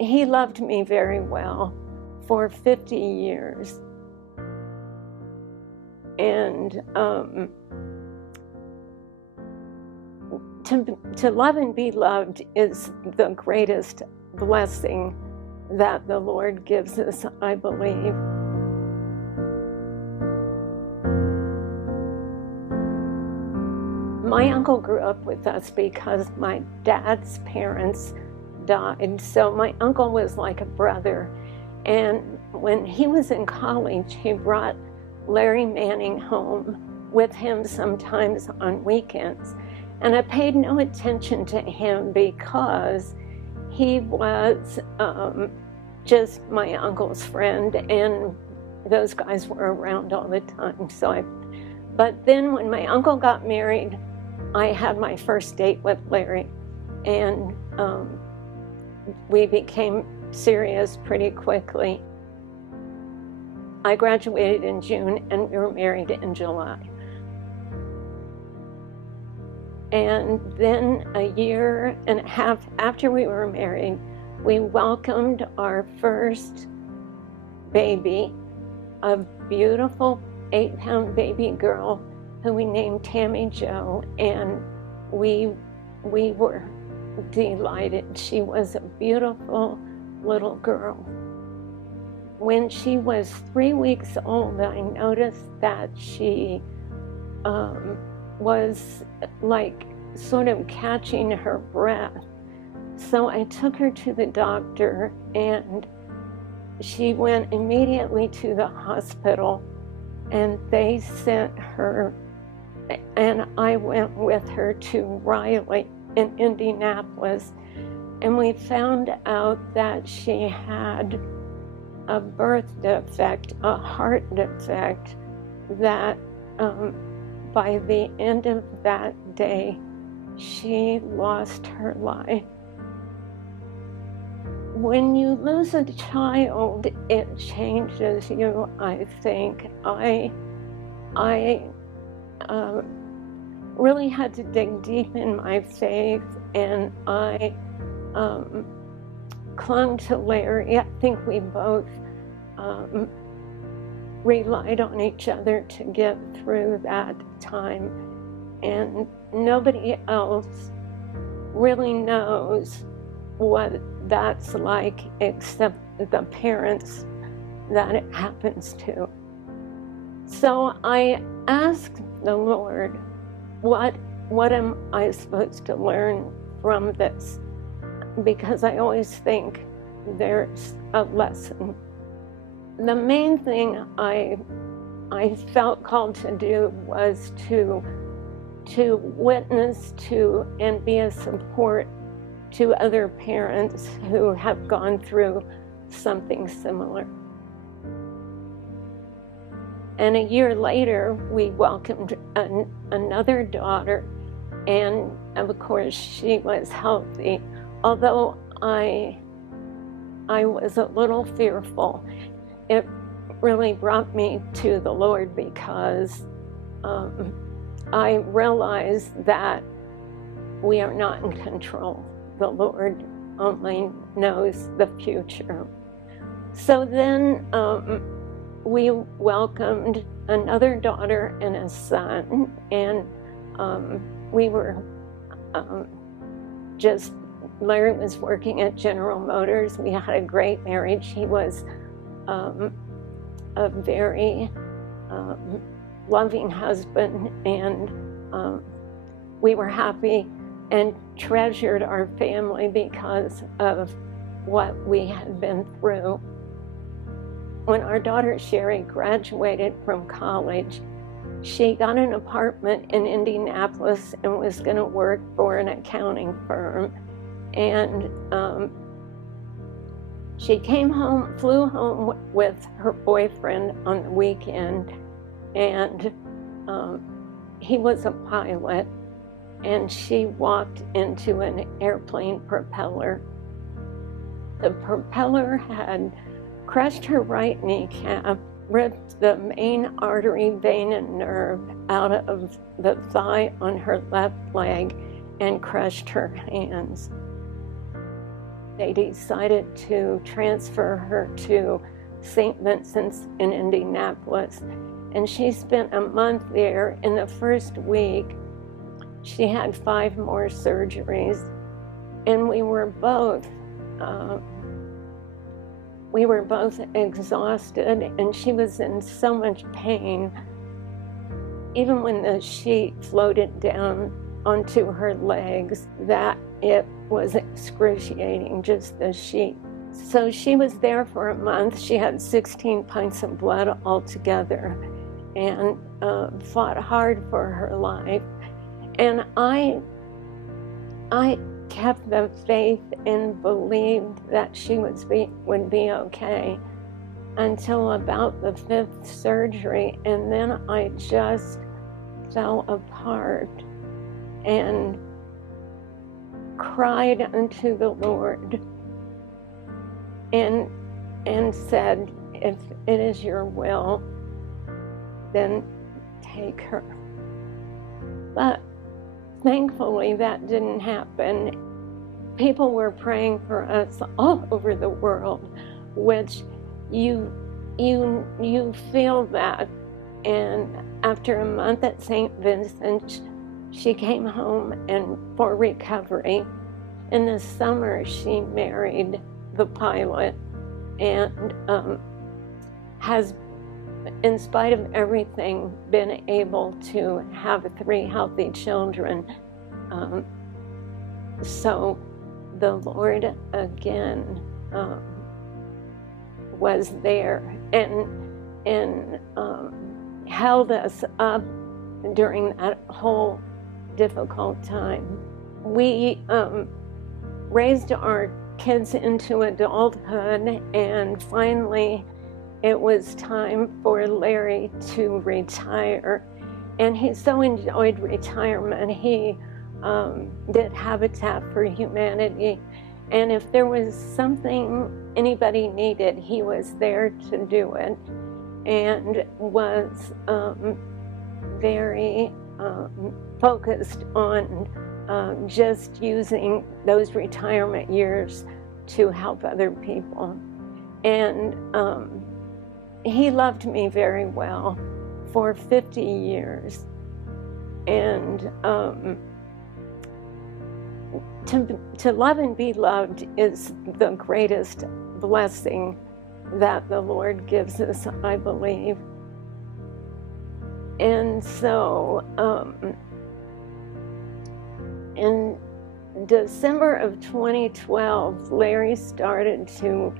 he loved me very well for 50 years. And to love and be loved is the greatest blessing that the Lord gives us, I believe. My uncle grew up with us because my dad's parents died, so my uncle was like a brother. And when he was in college, he brought Larry Manning home with him sometimes on weekends. And I paid no attention to him because he was just my uncle's friend, and those guys were around all the time. But then when my uncle got married, I had my first date with Larry, and we became serious pretty quickly. I graduated in June, and we were married in July. And then a year and a half after we were married, we welcomed our first baby, a beautiful 8-pound baby girl who we named Tammy Jo, and we were delighted. She was a beautiful little girl. When she was 3 weeks old, I noticed that she was like sort of catching her breath. So I took her to the doctor, and she went immediately to the hospital, and they sent her, and I went with her to Riley in Indianapolis, and we found out that she had a birth defect, a heart defect, that by the end of that day, she lost her life. When you lose a child, it changes you, I think. I really had to dig deep in my faith, and I clung to Larry. I think we both relied on each other to get through that time, and nobody else really knows what that's like except the parents that it happens to. So I asked the Lord, what am I supposed to learn from this? Because I always think there's a lesson. The main thing I felt called to do was to witness to and be a support to other parents who have gone through something similar. And a year later, we welcomed another daughter, and of course she was healthy, although I was a little fearful. It really brought me to the Lord because I realized that we are not in control. The Lord only knows the future. So then we welcomed another daughter and a son, and we were Larry was working at General Motors. We had a great marriage. He was a very loving husband, and we were happy and treasured our family because of what we had been through. When our daughter Sherry graduated from college, she got an apartment in Indianapolis and was going to work for an accounting firm. And she flew home with her boyfriend on the weekend, and he was a pilot, and she walked into an airplane propeller. The propeller had crushed her right kneecap, ripped the main artery, vein, and nerve out of the thigh on her left leg, and crushed her hands. they decided to transfer her to St. Vincent's in Indianapolis. And she spent a month there. In the first week, she had 5 more surgeries. And we were both exhausted, and she was in so much pain. Even when the sheet floated down onto her legs, that it was excruciating, just the sheet. So she was there for a month. She had 16 pints of blood altogether, and fought hard for her life. And I kept the faith and believed that she would be okay until about the 5th surgery, and then I just fell apart and cried unto the Lord and said, if it is your will, then take her. But thankfully that didn't happen. People were praying for us all over the world, which you feel that. And after a month at St. Vincent, she came home and for recovery. In the summer, she married the pilot and has, in spite of everything, been able to have 3 healthy children. So the Lord again was there and held us up during that whole difficult time. We raised our kids into adulthood, and finally it was time for Larry to retire. And he so enjoyed retirement. He did Habitat for Humanity, and if there was something anybody needed, he was there to do it, and was very focused on just using those retirement years to help other people. And he loved me very well for 50 years. And to love and be loved is the greatest blessing that the Lord gives us, I believe. And so in December of 2012, Larry started to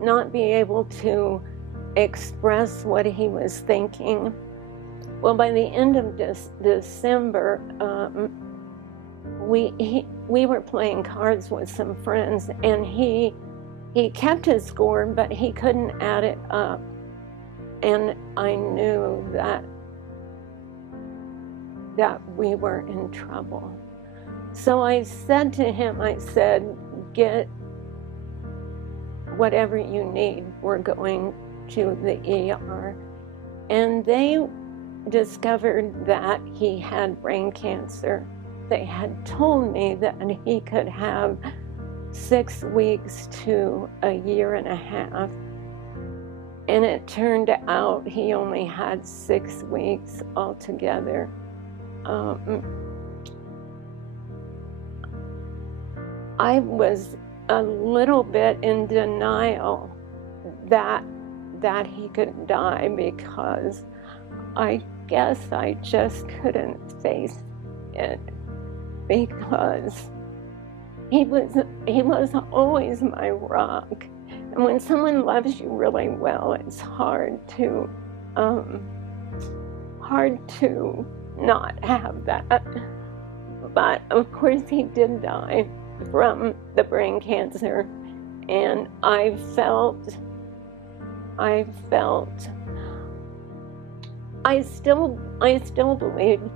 not be able to express what he was thinking. Well, by the end of December, we were playing cards with some friends, and he kept his score, but he couldn't add it up. And I knew that we were in trouble. So I said to him, I said, get whatever you need. We're going to the ER. And they discovered that he had brain cancer. They had told me that he could have 6 weeks to a year and a half. And it turned out he only had 6 weeks altogether. I was a little bit in denial that he could die, because I guess I just couldn't face it, because he was always my rock. And when someone loves you really well, it's hard to not have that. But of course he did die from the brain cancer, and I still believed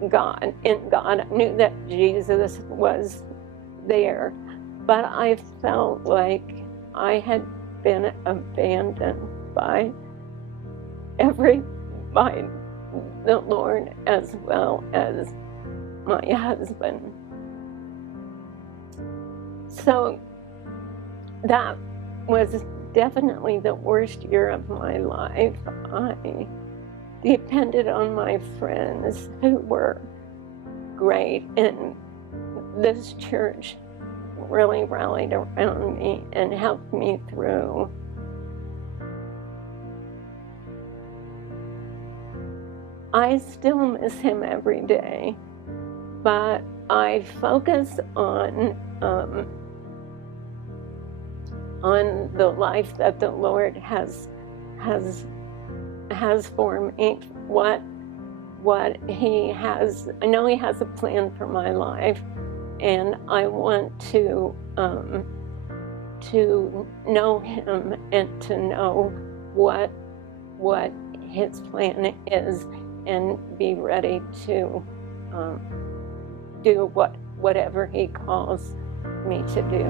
in God. I knew that Jesus was there, but I felt like I had been abandoned by the Lord as well as my husband. So that was definitely the worst year of my life. I depended on my friends who were great, and this church really rallied around me and helped me through. I still miss him every day, but I focus on the life that the Lord has for me, what He has. I know He has a plan for my life, and I want to know Him and to know what His plan is, and be ready to do whatever He calls me to do.